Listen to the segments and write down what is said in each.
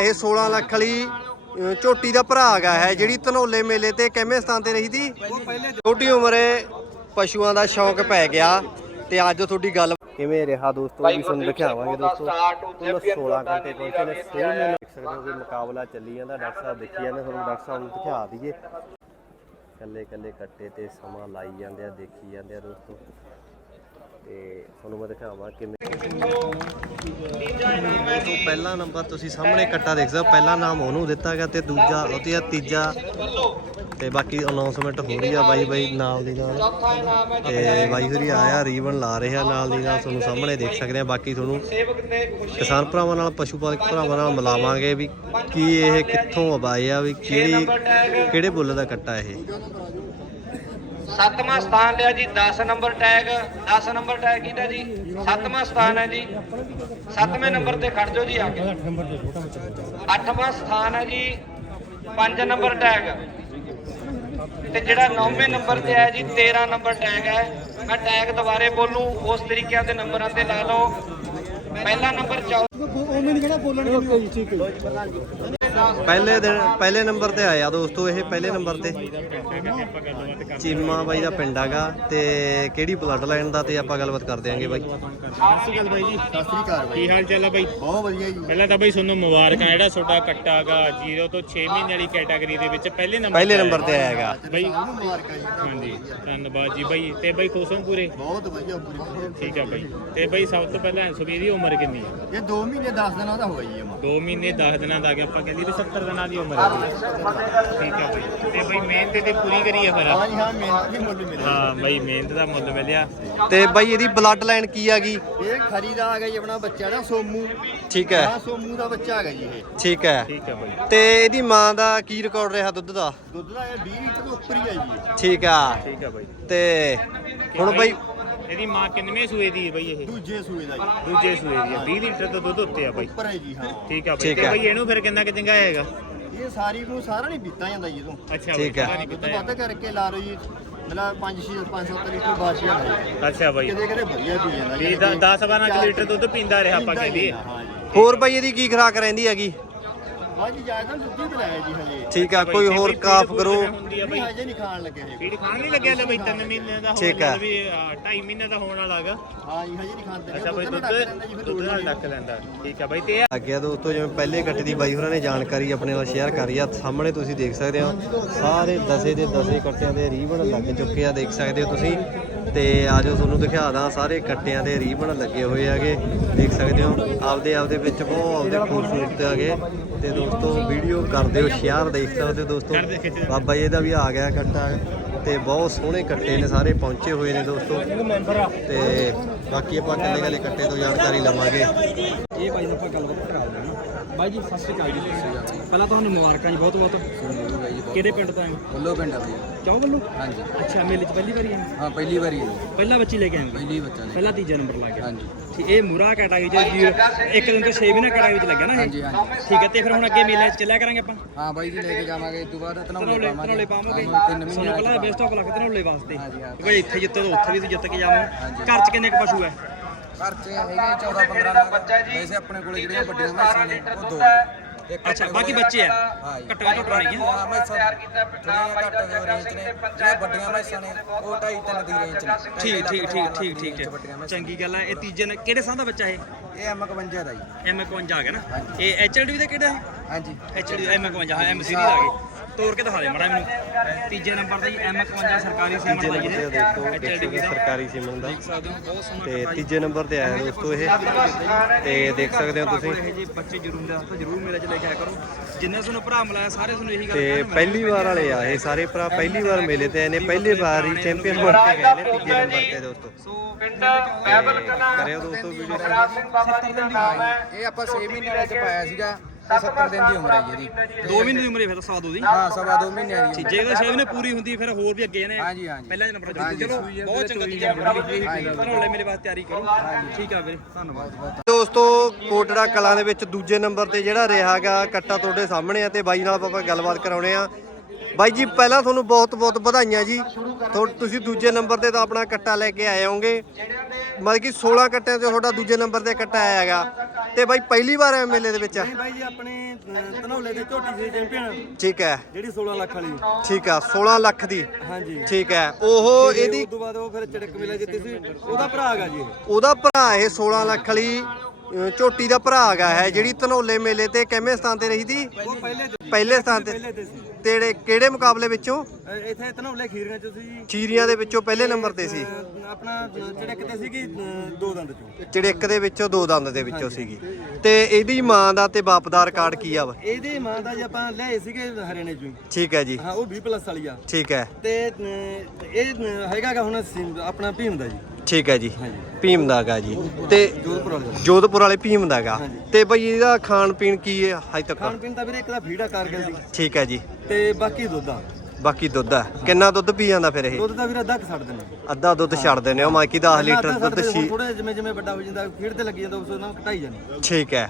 ਇਹ 16 ਲੱਖ ਵਾਲੀ ਅ, ਝੋਟੀ ਦਾ ਭਰਾ ਹੈਗਾ ਹੈ ਜਿਹੜੀ ਧਨੌਲੇ ਮੇਲੇ ਤੇ ਕਿੰਨੇ ਸਥਾਨ ਤੇ ਰਹੀ ਸੀ। ਛੋਟੀ ਉਮਰੇ ਪਸ਼ੂਆਂ ਦਾ ਸ਼ੌਂਕ ਪੈ ਗਿਆ ਤੇ ਅੱਜ ਤੁਹਾਡੀ ਗੱਲ ਕਿਵੇਂ ਰਿਹਾ ਦੋਸਤੋ? ਵੀ ਤੁਹਾਨੂੰ ਦਿਖਾਵਾਂਗੇ ਦੋਸਤੋ। ਤੁਹਾਨੂੰ 16 ਘੰਟੇ ਪਹੁੰਚੇ ਨੇ 6 ਮਹੀਨੇ ਦੇਖ ਸਕਦੇ ਹੋ ਕਿ ਮੁਕਾਬਲਾ ਚੱਲੀ ਜਾਂਦਾ ਡਾਕਟਰ ਸਾਹਿਬ ਦੇਖੀ ਜਾਂਦੇ ਤੁਹਾਨੂੰ ਡਾਕਟਰ ਸਾਹਿਬ ਨੂੰ ਦਿਖਾ ਦਈਏ। ਕੱਲੇ ਕੱਲੇ ਕੱਟੇ ਤੇ ਸਮਾਂ ਲਾਈ ਜਾਂਦੇ ਆ ਦੇਖੀ ਜਾਂਦੇ ਆ ਦੋਸਤੋ। ਤੇ ਤੁਹਾਨੂੰ ਮੈਂ ਦਿਖਾਵਾਂ ਕਿਵੇਂ ਦੋਸਤੋ ਪਹਿਲਾ ਨੰਬਰ ਤੁਸੀਂ ਸਾਹਮਣੇ ਕੱਟਾ ਦੇਖ ਸਕਦੇ ਹੋ। ਪਹਿਲਾ ਨਾਮ ਉਹਨੂੰ ਦਿੱਤਾ ਗਿਆ ਤੇ ਦੂਜਾ ਉਹਤੇ ਆ ਤੀਜਾ। ਤੇ ਬਾਕੀ ਅਨਾਉਂਸਮੈਂਟ ਹੋ ਰਹੀ ਆ ਬਾਈ ਬਾਈ ਨਾਲ ਦੀ ਨਾਲ। ਤੇ ਬਾਈ ਹੋਰੀ ਆਇਆ, ਰੀਬਨ ਲਾ ਰਿਹਾ ਨਾਲ ਦੀ ਨਾਲ। ਤੁਹਾਨੂੰ ਸਾਹਮਣੇ ਦੇਖ ਸਕਦੇ ਆ। ਬਾਕੀ ਤੁਹਾਨੂੰ ਕਿਸਾਨ ਭਰਾਵਾਂ ਨਾਲ, ਪਸ਼ੂ ਪਾਲਕ ਭਰਾਵਾਂ ਨਾਲ ਮਿਲਾਵਾਂਗੇ ਵੀ ਕੀ ਇਹ ਕਿੱਥੋਂ ਆਏ ਆ, ਵੀ ਕਿਹੜੀ, ਕਿਹੜੇ ਬੁੱਲ ਦਾ ਕੱਟਾ ਇਹ? ਸੱਤਵਾਂ ਸਥਾਨ ਲਿਆ ਜੀ 10 ਨੰਬਰ ਟੈਗ 10 ਨੰਬਰ ਟੈਗ ਕੀਤਾ ਜੀ? ਸੱਤਵਾਂ ਸਥਾਨ ਹੈ ਜੀ। ਸੱਤਵੇਂ ਨੰਬਰ ਤੇ ਖੜ ਜਾਓ ਜੀ ਆ ਕੇ। ਅੱਠਵਾਂ ਸਥਾਨ ਹੈ ਜੀ 5 ਨੰਬਰ ਟੈਗ। ਤੇ ਜਿਹੜਾ 9ਵੇਂ ਨੰਬਰ ਤੇ ਹੈ ਜੀ 13 ਨੰਬਰ ਟੈਗ ਹੈ। ਮੈਂ ਟੈਗ ਦੁਬਾਰੇ ਬੋਲੂ, ਉਸ ਤਰੀਕੇ ਦੇ ਨੰਬਰਾਂ ਤੇ ਲਾ ਲਓ। ਪਹਿਲਾ ਨੰਬਰ 14 ਪਹਿਲੇ ਦਿਨ ਪਹਿਲੇ ਨੰਬਰ ਤੇ ਆਇਆ ਦੋਸਤੋ, ਇਹ ਪਹਿਲੇ ਨੰਬਰ ਤੇ। ਚੀਮਾ ਬਾਈ ਦਾ ਪਿੰਡ ਹੈਗਾ ਤੇ ਕਿਹੜੀ ਬਲੱਡ ਲਾਈਨ ਦਾ ਤੇ ਆਪਾਂ ਗੱਲਬਾਤ ਕਰ ਦਿਆਂਗੇ ਬਾਈ? ਸਤਿ ਸ਼੍ਰੀ ਬਾਈ ਜੀ ਸਤਿ ਸ਼੍ਰੀ ਅਕਾਲ ਬਾਈ। ਕੀ ਹਾਲ ਚਾਲ ਆ ਬਾਈ? ਬਹੁਤ ਵਧੀਆ ਜੀ। ਪਹਿਲਾਂ ਤਾਂ ਬਾਈ ਤੁਹਾਨੂੰ ਮੁਬਾਰਕਾਂ ਜਿਹੜਾ ਤੁਹਾਡਾ ਕੱਟਾ ਗਾ 0 ਤੋਂ 6 ਮਹੀਨੇ ਵਾਲੀ ਕੈਟਾਗਰੀ ਦੇ ਵਿੱਚ ਪਹਿਲੇ ਨੰਬਰ ਪਹਿਲੇ ਨੰਬਰ ਤੇ ਆਇਆ ਹੈਗਾ। ਬਾਈ ਮੁਬਾਰਕਾਂ ਜੀ। ਹਾਂਜੀ ਧੰਨਵਾਦ ਜੀ ਬਾਈ। ਤੇ ਬਾਈ ਖੁਸ਼ ਹੋ ਪੂਰੇ? ਬਹੁਤ ਵਧੀਆ ਪੂਰੀ ਠੀਕ ਆ ਬਾਈ। ਤੇ ਬਾਈ ਸਭ ਤੋਂ ਪਹਿਲਾਂ ਸੁਬੀ ਦੀ ਉਮਰ ਕਿੰਨੀ ਆ? ਇਹ 2 ਮਹੀਨੇ 10 ਦਿਨਾਂ ਦਾ ਹੋਇਆ ਜੀ ਅਮਾ 2 ਮਹੀਨੇ 10 ਦਿਨਾਂ ਦਾ ਗਿਆ ਆਪਾਂ ਕਹਿੰਦੇ ਵੀ 70 ਦਿਨਾਂ ਦੀ ਉਮਰ ਆ ਬਾਈ ਠੀਕ ਆ ਬਾਈ। ਤੇ ਬਾਈ ਮਿਹਨਤ ਤੇ ਪੂਰੀ ਕਰੀ ਆ ਫਿਰ। ਹਾਂ ਜੀ ਹਾਂ ਮਿਹਨਤ ਦੀ ਮੁੱਲ ਮਿਲਿਆ ਹਾਂ ਬਾਈ ਮਿਹਨਤ ਦਾ ਮੁੱਲ ਮਿਲਿਆ। ਤੇ ਬਾਈ ਇਹਦੀ ਬਲੱਡ ਲਾਈਨ ਕੀ ਹੈਗੀ ਇਹ ਖਰੀ ਦਾ ਆ ਗਿਆ ਜੀ ਆਪਣਾ ਬੱਚਾ ਨਾ ਸੋਮੂ। ਠੀਕ ਹੈ। ਹਾਂ ਸੋਮੂ ਦਾ ਬੱਚਾ ਹੈਗਾ ਜੀ ਇਹ। ਠੀਕ ਹੈ। ਠੀਕ ਆ ਬਾਈ। ਤੇ ਇਹਦੀ ਮਾਂ ਦਾ ਕੀ ਰਿਕਾਰਡ ਰਿਹਾ ਦੁੱਧ ਦਾ? ਦੁੱਧ ਦਾ ਇਹ 20 ਲੀਟਰ ਤੋਂ ਉੱਪਰ ਹੀ ਹੈ ਜੀ ਠੀਕ ਆ। ਠੀਕ ਆ ਬਾਈ। ਤੇ ਹੁਣ ਬਾਈ ਇਹਦੀ ਮਾਂ ਕਿੰਨਵੇਂ ਸੂਏ ਦੀ ਹੈ ਬਾਈ ਇਹ? ਦੂਜੇ ਸੂਏ ਦਾ ਜੀ। ਦੂਜੇ ਸੂਏ ਦੀ ਆ 20 ਲੀਟਰ ਤੋਂ ਦੁੱਧ ਉੱਤੇ ਆ ਬਾਈ। ਉੱਪਰ ਹੈ ਜੀ ਹਾਂ। ਠੀਕ ਆ ਬਾਈ। ਠੀਕ ਤੇ ਆ। ਬਾਈ ਇਹਨੂੰ ਫਿਰ ਕਿੰਨਾ ਕਿ ਚੰਗਾ ਹੈਗਾ ਇਹ ਸਾਰੀ ਨੂੰ ਸਾਰਾ ਨਹੀਂ ਪੀਤਾ ਜਾਂਦਾ ਜੀ ਤੋਂ ਅੱਛਾ ਠੀਕ। ਸਾਰਾ ਨਹੀਂ ਦੁੱਧ ਪੀਤਾ ਵੱਧ ਕਰਕੇ ਲਾ ਲਓ ਜੀ ਮਤਲਬ 5 6 5 7 ਲੀਟਰ ਬਾਸ਼ੀਆ ਹੈ ਜਾਂਦਾ। ਅੱਛਾ ਬਾਈ। ਕਿਤੇ ਕਿਤੇ ਵਧੀਆ ਪੀ ਜਾਂਦਾ ਵੀ 10 12 ਲੀਟਰ ਦੁੱਧ ਪੀਂਦਾ ਰਿਹਾ ਆਪਾਂ ਕਹਿੰਦੇ। ਹਾਂ ਜੀ। ਹੋਰ ਬਾਈ ਇਹਦੀ ਕੀ ਖਰਾਕ ਰਹਿੰਦੀ ਹੈਗੀ? ਹਾਂ ਜੀ ਜਾਇਦਾ ਦੁੱਧ ਹੀ ਪਿਲਾਇਆ ਜੀ ਹਜੇ। ਠੀਕ ਆ ਕੋਈ ਹੋਰ ਕਾਫ ਕਰੋ। ਹੁੰਦੀ ਆ ਨਹੀਂ ਬਾਈ ਹਜੇ ਨਹੀਂ ਖਾਣ ਲੱਗੇ ਇਹ ਫੀਡ ਖਾਣ ਨਹੀਂ ਲੱਗਿਆ ਲੈ ਬਾਈ 3 ਮਹੀਨੇ ਦਾ ਹੋ ਠੀਕ ਆ। ਵੀ 2.5 ਮਹੀਨੇ ਦਾ ਹੋਣ ਵਾਲਾ ਹੈਗਾ। ਹਾਂ ਜੀ ਹਜੇ ਨਹੀਂ ਖਾਂਦੇ ਅੱਛਾ ਬਾਈ ਦੁੱਧ ਦੁੱਧ ਦੁੱਧ ਨਾਲ ਡੱਕ ਲੈਂਦਾ। ਠੀਕ ਆ ਬਾਈ ਤੇ ਇਹ ਅੱਗੇ ਦੋਸਤੋ ਜਿਵੇਂ ਪਹਿਲੇ ਕੱਟੇ ਦੀ ਬਾਈ ਹੋਰਾਂ ਨੇ ਜਾਣਕਾਰੀ ਆਪਣੇ ਨਾਲ ਸ਼ੇਅਰ ਕਰੀ ਆ ਸਾਹਮਣੇ ਤੁਸੀਂ ਦੇਖ ਸਕਦੇ ਹੋ ਸਾਰੇ ਦਸੇ ਦੇ ਦਸੇ ਕੱਟਿਆਂ ਦੇ ਰੀਬਨ ਲੱਗ ਚੁੱਕੇ ਆ ਦੇਖ ਸਕਦੇ ਹੋ ਤੁਸੀਂ। ਤੇ ਆਜੋ ਤੁਹਾਨੂੰ ਦਿਖਾ ਦਾਂ, ਸਾਰੇ ਕੱਟਿਆਂ ਦੇ ਰੀਬਨ ਲੱਗੇ ਹੋਏ ਹੈਗੇ। ਦੇਖ ਸਕਦੇ ਹੋ, ਆਪਦੇ ਆਪਦੇ ਵਿੱਚ ਬਹੁਤ ਆਪਦੇ ਖੂਬਸੂਰਤ ਹੈਗੇ। ਤੇ ਦੋਸਤੋ ਵੀਡੀਓ ਕਰਦੇ ਹੋ ਸ਼ੇਅਰ ਦੇਖ ਸਕਦੇ ਹੋ ਦੋਸਤੋ। ਬਾਬਾ ਜੀ ਦਾ ਵੀ ਆ ਗਿਆ ਕੱਟਾ। ਤੇ ਬਹੁਤ ਸੋਹਣੇ ਕੱਟੇ ਨੇ ਸਾਰੇ, ਪਹੁੰਚੇ ਹੋਏ ਨੇ ਦੋਸਤੋ। ਤੇ ਬਾਕੀ ਆਪਾਂ ਕੱਲੇ ਕੱਲੇ ਕੱਟੇ ਤੋਂ ਜਾਣਕਾਰੀ ਲਵਾਂਗੇ। ਇਹ ਬਾਈ ਆਪਾਂ ਗੱਲਬਾਤ ਕਰਾ ਦਿੰਦੇ ਬਾਈ ਜੀ ਸਤਿ ਸ਼੍ਰੀ ਅਕਾਲ ਜੀ। ਪਹਿਲਾਂ ਤੁਹਾਨੂੰ ਮੁਬਾਰਕਾਂ ਜੀ ਬਹੁਤ ਬਹੁਤ। ਕਿਹੜੇ ਪਿੰਡ ਤੋਂ ਆਏ ਹੋ? ਵੱਲੋਂ ਪਿੰਡ ਆ ਬਈ। ਕਿਉਂ ਵੱਲੋਂ? ਹਾਂਜੀ। ਅੱਛਾ ਮੇਲੇ 'ਚ ਪਹਿਲੀ ਵਾਰੀ ਆਏ ਹੋ? ਪਹਿਲੀ ਵਾਰੀ ਹੈ। ਪਹਿਲਾ ਬੱਚੀ ਲੈ ਕੇ ਆਏ? ਪਹਿਲੀ ਬੱਚਾ ਨੇ ਪਹਿਲਾ ਤੀਜਾ ਨੰਬਰ ਲੱਗ ਗਿਆ ਹਾਂਜੀ। ਠੀਕ ਇਹ ਮੁਰਾ ਕੈਟਾਗਰੀ ਚ ਜੀ ਇੱਕ ਦਿਨ ਤੋਂ 6 ਮਹੀਨੇ ਕੈਟਾਗਰੀ ਚ ਲੱਗਿਆ ਨਾ ਇਹ? ਹਾਂਜੀ ਹਾਂਜੀ। ਠੀਕ ਹੈ ਤੇ ਫਿਰ ਹੁਣ ਅੱਗੇ ਮੇਲੇ 'ਚ ਚੱਲਿਆ ਕਰਾਂਗੇ ਆਪਾਂ? ਹਾਂ ਬਾਈ ਜੀ ਲੈ ਕੇ ਜਾਵਾਂਗੇ। ਇਸ ਤੋਂ ਬਾਅਦ ਤਨੌਲੇ ਪਾਵਾਂਗੇ। ਪਾਵਾਂਗੇ। ਹਾਂ, ਤਿੰਨ ਮਹੀਨੇ ਸਾਨੂੰ ਪਹਿਲਾਂ ਬੈਸਟ ਆਫ ਲੱਕ ਤਨੌਲੇ ਵਾਸਤੇ। ਹਾਂਜੀ, ਹਾਂ। ਕੋਈ ਇੱਥੇ ਜਿੱਤੇ ਤਾਂ ਉੱਥੇ ਵੀ ਜਿੱਤ ਕੇ ਜਾਵਾਂਗੇ। ਘਰ 'ਚ ਕਿੰਨੇ ਕੁ ਪਸ਼ੂ ਹੈ? ਘਰ 'ਚ ਹੈਗੇ 14 15 ਨਾਲ ਵੈਸੇ ਆਪਣੇ ਕੋਲੇ ਜਿਹੜੀਆਂ ਵੱਡੀਆਂ ਮੈਸਾਂ ਨੇ ਉਹ ਦੋ ਨੇ ਇੱਕ ਅੱਛਾ ਬਾਕੀ ਬੱਚੇ ਆ। ਘੱਟੋ ਘੱਟ ਨਹੀਂ ਹੈ ਹਾਂ ਮੈਸਾਂ ਥੋੜ੍ਹੀਆਂ ਘੱਟ ਰੇਂਜ ਨੇ ਜਿਹੜੀਆਂ ਵੱਡੀਆਂ ਮੈਸਾਂ ਨੇ ਉਹ 2.5 3 ਦੀ ਰੇਂਜ ਨੇ। ਠੀਕ ਠੀਕ ਠੀਕ ਠੀਕ ਠੀਕ ਵਿੱਚ ਵੱਡੀਆਂ ਹੈ। ਮੈਸਾਂ ਚੰਗੀ ਗੱਲ ਹੈ ਇਹ ਤੀਜੇ ਨੇ ਕਿਹੜੇ ਸਾਹ ਦਾ ਬੱਚਾ ਇਹ? ਇਹ M51 ਦਾ ਜੀ। ਐਮ 51 ਆ ਗਿਆ ਨਾ। ਇਹ ਐਚਐਲਡੀ ਦਾ ਕਿਹੜਾ ਹੈ? ਹਾਂਜੀ। ਐਚਡੀ ਐਮ 51 ਹਾਂ ਐਮ ਸੀਰੀਜ਼ ਆ ਗਈ। ਤੋੜ ਕੇ ਦਿਖਾ ਦੇ ਮੜਾ ਮੈਨੂੰ। ਤੀਜੇ ਨੰਬਰ ਦਾ ਜੀ ਐਮ 51 ਸਰਕਾਰੀ ਸੀਮਨ ਦਾ ਜੀ ਤੇ ਦੇਖੋ ਦੇਖ ਐਚਡੀ ਸਕਦੇ ਦਾ। ਹੋ ਸਰਕਾਰੀ ਸੀਮਨ ਦਾ। ਤੇ। ਤੀਜੇ ਨੰਬਰ ਤੇ ਆਇਆ ਦੋਸਤੋ ਇਹ। ਤੇ ਦੇਖ ਸਕਦੇ ਹੋ ਤੁਸੀਂ। ਇਹ ਜੀ ਬੱਚੇ ਜ਼ਰੂਰ ਲਿਆ ਤਾਂ ਜ਼ਰੂਰ ਮੇਲੇ 'ਚ ਲੈ ਕੇ ਆਇਆ ਕਰੋ। ਜਿੰਨੇ ਤੁਹਾਨੂੰ ਭਰਾ ਮਿਲਾਇਆ ਸਾਰੇ ਤੁਹਾਨੂੰ ਇਹੀ ਗੱਲ ਤੇ। ਪਹਿਲੀ ਵਾਰ ਵਾਲੇ ਆ ਇਹ ਸਾਰੇ ਭਰਾ ਪਹਿਲੀ ਵਾਰ ਮੇਲੇ ਤੇ ਆਏ ਨੇ ਪਹਿਲੀ ਵਾਰ ਹੀ ਚੈਂਪੀਅਨ ਬਣ ਕੇ ਗਏ ਨੇ ਤੀਜੇ ਨੰਬਰ ਤੇ ਦੋਸਤੋ। ਸੋ ਪਿੰਡ ਬੈਬਲ ਕਲਾਂ ਕਰਿਓ ਦੋਸਤੋ ਵੀਡੀਓ। ਸਿੰਘ ਬਾਬਾ ਜੀ ਦਾ ਨਾਮ ਹੈ। ਇਹ ਆਪਾਂ 6 ਮਹੀਨੇ ਵਿੱਚ ਪਾਇਆ ਸੀਗਾ। ਤੇ 70 ਦਿਨ ਦੀ ਉਮਰ ਹੈ ਜੀ ਇਹਦੀ। ਦੋ ਮਹੀਨੇ ਦੀ ਉਮਰ ਹੈ ਫਿਰ ਤਾਂ ਸਵਾ ਦੋ ਦੀ। ਹਾਂ ਸਵਾ ਦੋ ਮਹੀਨੇ ਦੀ ਠੀਕ ਜੇ ਤਾਂ ਛੇ ਮਹੀਨੇ ਪੂਰੀ ਹੁੰਦੀ ਫਿਰ ਹੋਰ ਵੀ ਅੱਗੇ ਨੇ ਹਾਂਜੀ, ਹਾਂਜੀ। ਪਹਿਲਾਂ ਦੇ ਨੰਬਰ ਹਾਂਜੀ। ਚਲੋ ਬਹੁਤ ਚੰਗਾ ਤੀਜਾ ਨੰਬਰ ਵੀ ਧਨੌਲੇ ਮੇਰੇ ਵਾਸਤੇ ਤਿਆਰੀ ਕਰੋ। ਠੀਕ ਆ ਵੀਰੇ ਧੰਨਵਾਦ। ਦੋਸਤੋ ਕੋਟੜਾ ਕਲਾਂ ਦੇ ਵਿੱਚ ਦੂਜੇ ਨੰਬਰ ਤੇ ਜਿਹੜਾ ਰਿਹਾਗਾ ਕੱਟਾ ਤੁਹਾਡੇ ਸਾਹਮਣੇ ਆ ਤੇ ਬਾਈ ਨਾਲ ਆਪਾਂ ਗੱਲਬਾਤ ਕਰਾਉਣੇ ਆ। ਬਾਈ ਜੀ ਪਹਿਲਾਂ ਤੁਹਾਨੂੰ ਬਹੁਤ ਬਹੁਤ ਵਧਾਈਆਂ ਜੀ। ਤੁਸੀਂ ਦੂਜੇ ਨੰਬਰ ਤੇ ਤਾਂ ਆਪਣਾ ਕੱਟਾ ਲੈ ਕੇ ਆਏ ਹੋਗੇ ਮਤਲਬ ਕਿ 16 ਕੱਟਿਆਂ ਤੇ ਤੁਹਾਡਾ ਦੂਜੇ ਨੰਬਰ ਤੇ ਕੱਟਾ ਆਇਆ ਹੈਗਾ। ਤੇ ਬਾਈ ਪਹਿਲੀ ਵਾਰ ਆਏ ਮੇਲੇ ਦੇ ਵਿੱਚ? ਨਹੀਂ ਬਾਈ ਜੀ ਆਪਣੇ ਅਹ, ਧਨੌਲੇ ਦੇ ਝੋਟੀ ਸੀ ਚੈਂਪੀਅਨ ਠੀਕ ਹੈ। ਜਿਹੜੀ 16 ਲੱਖ ਵਾਲੀ। ਠੀਕ ਆ 16 ਲੱਖ ਦੀ। ਹਾਂਜੀ। ਠੀਕ ਹੈ ਉਹ ਤੇ ਇਹਦੀ ਉਸ ਤੋਂ ਬਾਅਦ ਉਹ ਫਿਰ ਚੜਕ ਮੇਲਾ ਜਿੱਤੀ ਸੀ ਉਹਦਾ ਭਰਾ ਹੈਗਾ ਜੀ ਇਹ। ਉਹਦਾ ਭਰਾ ਇਹ 16 ਲੱਖ ਵਾਲੀ ਅ, ਝੋਟੀ ਦਾ ਭਰਾ ਹੈਗਾ ਹੈ ਜਿਹੜੀ ਧਨੌਲੇ ਮੇਲੇ ਤੇ ਕਿੰਨੇ ਸਥਾਨ ਤੇ ਰਹੀ ਸੀ? ਉਹ ਪਹਿਲੇ। ਪਹਿਲੇ ਸਥਾਨ ਤੇ। ਪਹਿਲੇ ਤੇ ਸੀ। ਤੇੜੇ ਕਿਹੜੇ ਮੁਕਾਬਲੇ ਵਿੱਚੋਂ? ਅਹ, ਇੱਥੇ ਧਨੌਲੇ ਖੀਰੀਆਂ ਚ ਸੀ ਜੀ। ਚੀਰੀਆਂ ਦੇ ਵਿੱਚੋਂ ਪਹਿਲੇ ਨੰਬਰ ਤੇ ਸੀ। ਅਹ, ਆਪਣਾ ਚੜਕ ਤੇ ਸੀਗੀ ਅਹ, ਦੋ ਦੰਦ ਚੋਂ। ਚੜਿੱਕ ਦੇ ਵਿੱਚੋਂ ਦੋ ਦੰਦ ਦੇ ਵਿੱਚੋਂ ਸੀਗੀ। ਤੇ ਇਹਦੀ ਮਾਂ ਦਾ ਤੇ ਬਾਪ ਦਾ ਰਿਕਾਰਡ ਕੀ ਆ ਵਾ? ਇਹਦੇ ਮਾਂ ਦਾ ਜੀ ਆਪਾਂ ਲਿਆਏ ਸੀਗੇ ਹਰਿਆਣੇ ਚੋਂ ਹੀ। ਠੀਕ ਹੈ ਜੀ। ਹਾਂ ਉਹ 20 ਪਲੱਸ ਵਾਲੀ ਆ। ਠੀਕ ਹੈ। ਤੇ ਅਹ, ਇਹ ਅਹ, ਹੈਗਾ ਗਾ ਹੁਣ ਸਿੰ- ਆਪਣਾ ਭੀਮ ਦਾ ਜੀ। ਠੀਕ ਹੈ ਜੀ ਭੀਮ ਦਾ ਗਾ ਜੀ। ਤੇ ਜੋਧਪੁਰ ਵਾਲੇ ਦਾ। ਜੋਧਪੁਰ ਵਾਲੇ ਭੀਮ ਦਾ ਗਾ। ਤੇ ਬਈ ਇਹਦਾ ਖਾਣ ਪੀਣ ਕੀ ਹੈ ਹਜੇ ਤੱਕ? ਖਾਣ ਪੀਣ ਤਾਂ ਵੀਰੇ ਇੱਕ ਤਾਂ ਫੀਡ ਆ ਕਾਰਗਿਲ ਦੀ। ਠੀਕ ਹੈ ਜੀ। ਤੇ ਬਾਕੀ ਦੁੱਧ। ਆ ਬਾਕੀ ਦੁੱਧ ਹੈ ਕਿੰਨਾ ਦੁੱਧ ਪੀ ਜਾਂਦਾ ਫਿਰ ਇਹ? ਦੁੱਧ ਤਾਂ ਵੀਰੇ ਅੱਧਾ ਕੁ ਛੱਡ ਦਿੰਦੇ। ਅੱਧਾ ਦੁੱਧ ਛੱਡ ਦਿੰਦੇ ਹੋ ਮਾਈਕੀ 10 ਲੀਟਰ ਦੁੱਧ ਛੀ ਥੋੜਾ ਜਿਵੇਂ ਜਿਵੇਂ ਵੱਡਾ ਹੋ ਜਾਂਦਾ ਫੀਡ ਤੇ ਲੱਗੀ ਜਾਂਦਾ ਉਸ ਨਾਲ ਘਟਾਈ ਜਾਂਦੀ ਠੀਕ ਹੈ।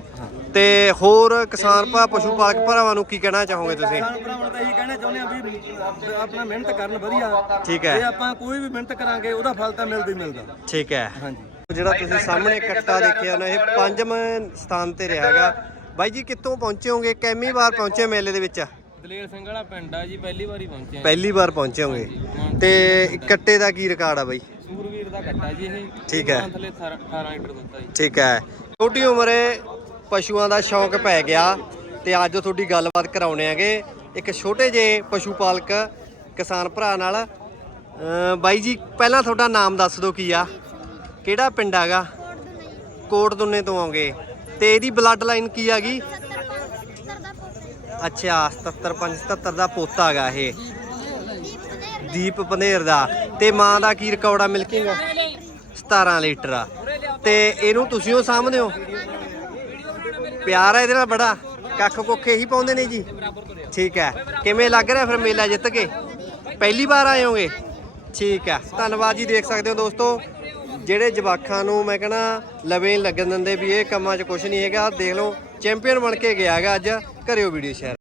ਤੇ ਹੋਰ ਕਿਸਾਨ ਭਾ ਪਸ਼ੂ ਪਾਲਕ ਭਰਾਵਾਂ ਨੂੰ ਕੀ ਕਹਿਣਾ ਚਾਹੋਗੇ ਤੁਸੀਂ? ਕਿਸਾਨ ਭਰਾਵਾਂ ਤਾਂ ਇਹੀ ਕਹਿਣਾ ਚਾਹੁੰਦੇ ਆ ਵੀ ਆਪ- ਆਪਣਾ ਮਿਹਨਤ ਕਰਨ ਵਧੀਆ। ਠੀਕ ਹੈ। ਜੇ ਆਪਾਂ ਕੋਈ ਵੀ ਮਿਹਨਤ ਕਰਾਂਗੇ ਉਹਦਾ ਫਲ ਤਾਂ ਮਿਲਦਾ ਹੀ ਮਿਲਦਾ। ਠੀਕ ਹੈ। ਹਾਂਜੀ। ਜਿਹੜਾ ਤੁਸੀਂ ਸਾਹਮਣੇ ਕੱਟਾ ਦੇਖਿਆ ਨਾ ਇਹ ਪੰਜਵੇਂ ਸਥਾਨ ਤੇ ਰਿਹਾਗਾ ਬਾਈ ਜੀ ਕਿੱਥੋਂ ਪਹੁੰਚੇ ਹੋਗੇ? ਕੈਮੀ ਵਾਰ ਪਹੁੰਚੇ ਮੇਲੇ ਦੇ ਵਿੱਚ? ਦਲੇਰ ਸਿੰਘ ਵਾਲਾ ਪਿੰਡ ਆ ਜੀ ਪਹਿਲੀ ਵਾਰੀ ਪਹੁੰਚੇ ਆ। ਪਹਿਲੀ ਵਾਰ ਪਹੁੰਚੇ ਹੋਗੇ। ਤੇ ਕੱਟੇ ਦਾ ਕੀ ਰਿਕਾਰਡ ਆ ਬਾਈ? ਸੂਰਵੀਰ ਦਾ ਕੱਟਾ ਜੀ ਇਹ। ਠੀਕ ਹੈ। ਥੱਲੇ 18 ਲੀਟਰ ਆ ਜੀ। ਠੀਕ ਹੈ। ਛੋਟੀ ਉਮਰੇ ਪਸ਼ੂਆਂ ਦਾ ਸ਼ੌਂਕ ਪੈ ਗਿਆ ਤੇ ਅੱਜ ਤੁਹਾਡੀ ਗੱਲਬਾਤ ਕਰਾਉਣੇ ਆਗੇ। ਇੱਕ ਛੋਟੇ ਜਿਹੇ ਪਸ਼ੂ ਪਾਲਕ ਕਿਸਾਨ ਭਰਾ ਨਾਲ। ਬਾਈ ਜੀ ਪਹਿਲਾਂ ਤੁਹਾਡਾ ਨਾਮ ਦੱਸ ਦਿਓ ਕੀ ਆ? ਕਿਹੜਾ ਪਿੰਡ ਆਗਾ ਕੋਟ ਦੁੰਨੇ ਤੋਂ ਆਉਂਗੇ। ਤੇ ਇਹਦੀ ਬਲੱਡ ਲਾਈਨ ਕੀ ਆਗੀ ਅੱਛਾ 77 77 ਦਾ ਪੋਤਾ ਹੈਗਾ ਇਹ। ਦੀਪ ਪੰਧੇਰ ਦਾ। ਤੇ ਮਾਂ ਦਾ ਕੀ ਰਿਕਾਰਡ ਆ ਮਿਲਕਿੰਗ? 17 ਲੀਟਰ ਆ। ਤੇ ਇਹਨੂੰ ਤੁਸੀਂ ਉਹ ਸਾਂਭਦੇ ਹੋ? ਪਿਆਰ ਆ ਇਹਦੇ ਨਾਲ ਬੜਾ। ਕੱਖ ਕੁੱਖ ਇਹੀ ਪਾਉਂਦੇ ਨੇ ਜੀ। ਠੀਕ ਹੈ। ਕਿਵੇਂ ਲੱਗ ਰਿਹਾ ਫਿਰ ਮੇਲਾ ਜਿੱਤ ਕੇ? ਪਹਿਲੀ ਵਾਰ ਆਏ ਹੋਗੇ? ਠੀਕ ਹੈ। ਧੰਨਵਾਦ ਜੀ, ਦੇਖ ਸਕਦੇ ਹੋ ਦੋਸਤੋ। ਜਿਹੜੇ ਜਵਾਖਾਂ ਨੂੰ ਮੈਂ ਕਹਣਾ ਲਵੇ ਲੱਗਣ ਦਿੰਦੇ ਵੀ ਇਹ ਕੰਮਾਂ 'ਚ ਕੁਝ ਨਹੀਂ ਹੈਗਾ। ਦੇਖ ਲਓ। ਚੈਂਪੀਅਨ ਬਣ ਕੇ ਗਿਆ ਹੈਗਾ ਅੱਜ। ਕਰਿਓ ਵੀਡੀਓ ਸ਼ੇਅਰ।